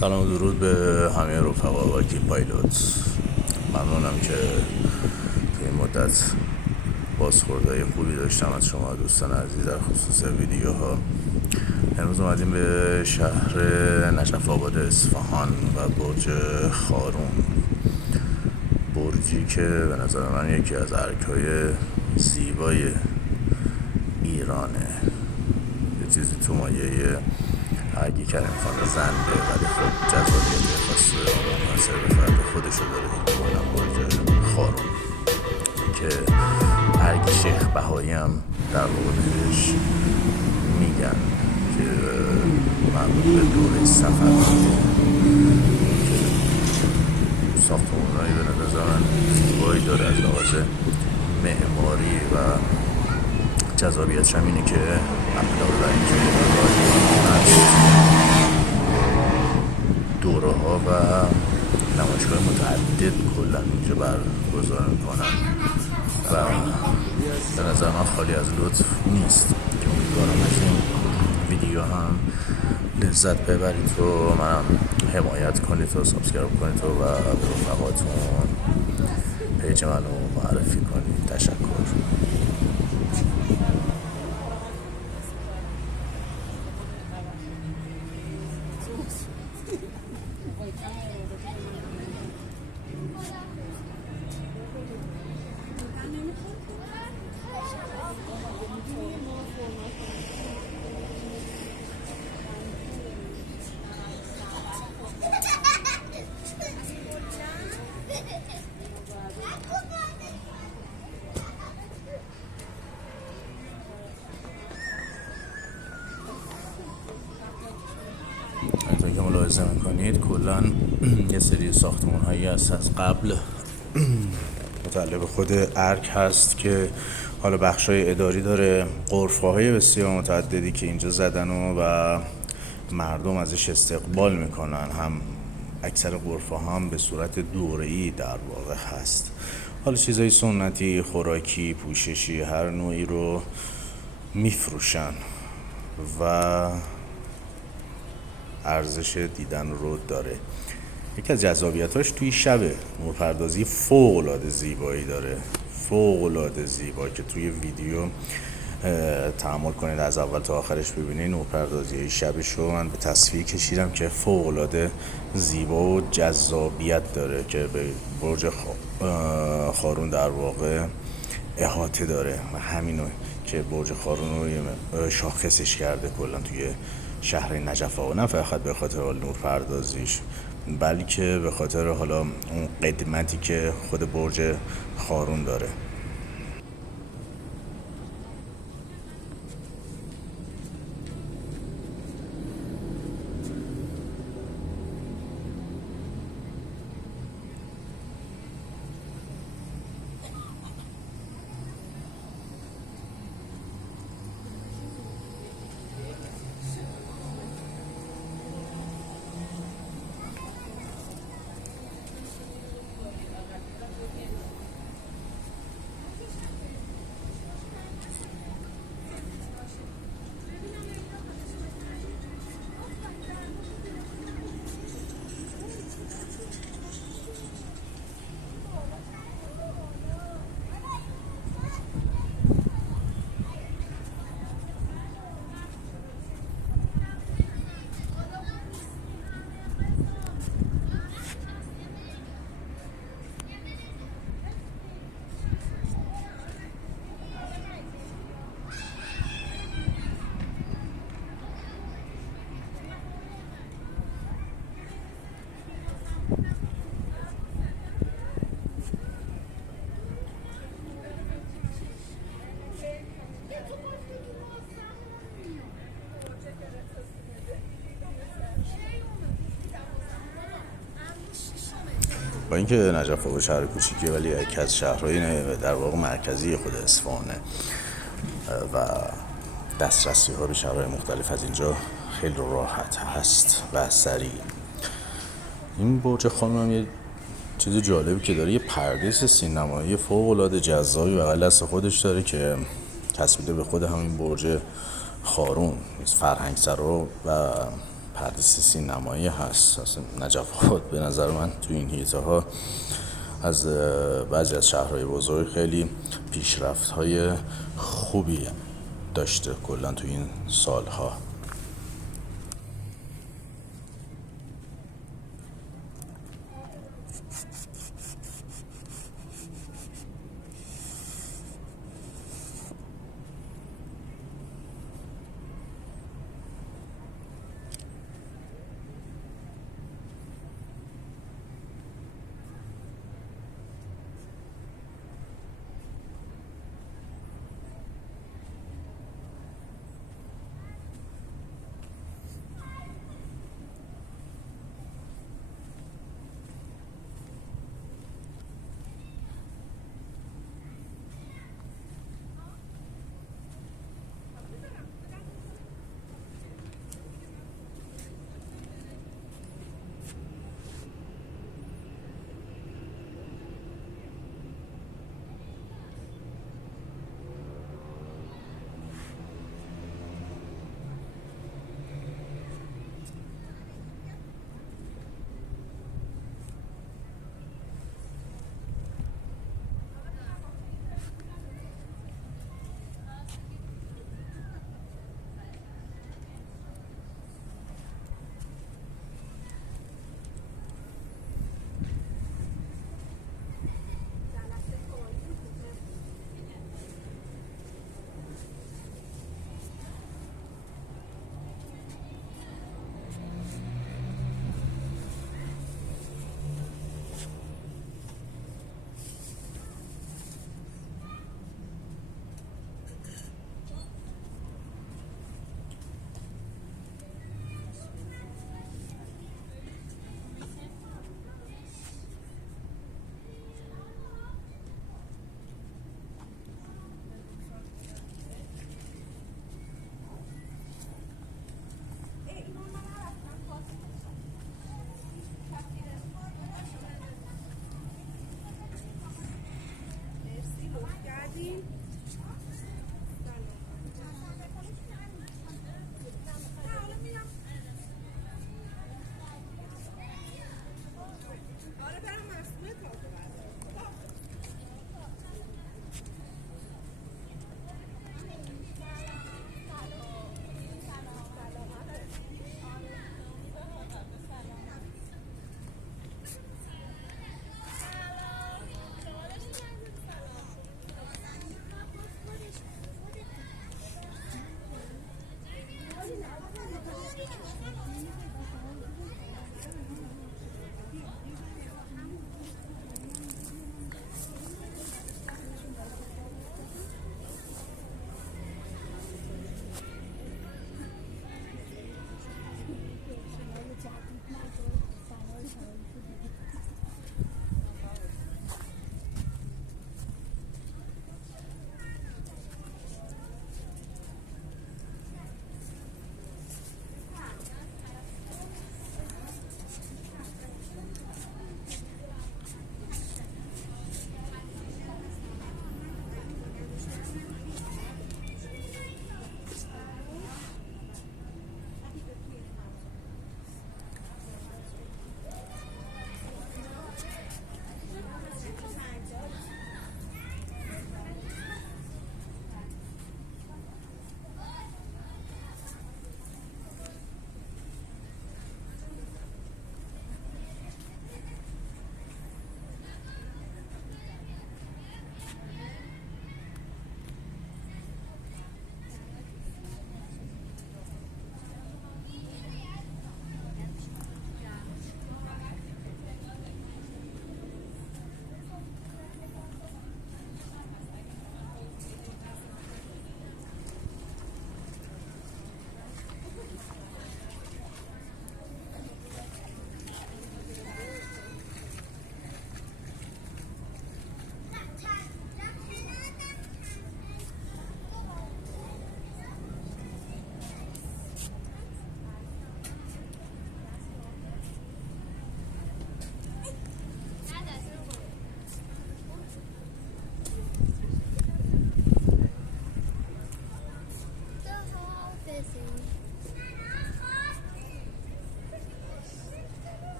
سلام و درود به همه رفقا و کی پایلوت. ممنونم که توی این مدت بازخوردهای خوبی داشتم از شما دوستان عزیز در خصوص ویدیوها. امروز اومدیم به شهر نجف آباد اصفهان و برج خارون، برجی که به نظر من یکی از ارک‌های زیبای ایرانه. یه چیزی تو مایه حاجی کریم خان زنده، ولی خب جذابیت خاص منحصر به فرد خودشو داره. اونم برج خارون که ارگ شیخ بهایی هم در واقع بهش میگن که مربوط به دوره صفویه که ساختمان‌هایی به نظر من زیبایی داره از لحاظ معماری و جذابیتش هم اینه که علاوه بر اینکه دوره ها و نمایشگاه متعدد کلا اینجا برگزار میکنن و به نظر من خالی از لطف نیست که امیدوارم از این ویدیو هم لذت ببرید و منم حمایت کنید و سابسکرایب کنید و به رفقاتون پیج منو معرفی کنید. تشکر. همونطور که ملاحظه میکنید کلا یه سری ساختمون هایی هست از قبل متعلق به خود ارگ هست که حالا بخشای اداری داره، غرفه های بسیار متعددی که اینجا زدن و مردم ازش استقبال میکنن. هم اکثر غرفه هم به صورت دوره‌ای در واقع هست. حالا چیزای سنتی، خوراکی، پوششی، هر نوعی رو میفروشن و ارزش دیدن رو داره. یکی از جذابیتاش توی شبه نورپردازی فوق‌العاده زیبایی داره، فوق‌العاده زیبا که توی ویدیو تأمل کنید از اول تا آخرش ببینید. نورپردازی شبش رو من به تصویر کشیدم که فوق‌العاده زیبا و جذابیت داره که به برج خارون در واقع احاطه داره و همینو که برج خارون رو شاخصش کرده کلا توی شهر نجف آباد، نه فقط به خاطر نورپردازیش بلکه به خاطر حالا اون قدمتی که خود برج خارون داره. با اینکه نجف آباد شهر کوچیکیه ولی یکی از شهرهای در واقع مرکزی خود اصفهانه و دسترسی ها به شهرهای مختلف از اینجا خیلی راحت هست و سریع. این برج خارون هم یه چیز جالبی که داره، یه پرده سینمایی فوق‌العاده جذابی بغل دست خودش داره که چسبیده به خود همین برج خارون، فرهنگسرا و پردیس سینمایی هست. اصلا نجف آباد به نظر من تو این حیطه ها از بعضی از شهرهای بزرگ خیلی پیشرفت های خوبی داشته کلا تو این سالها.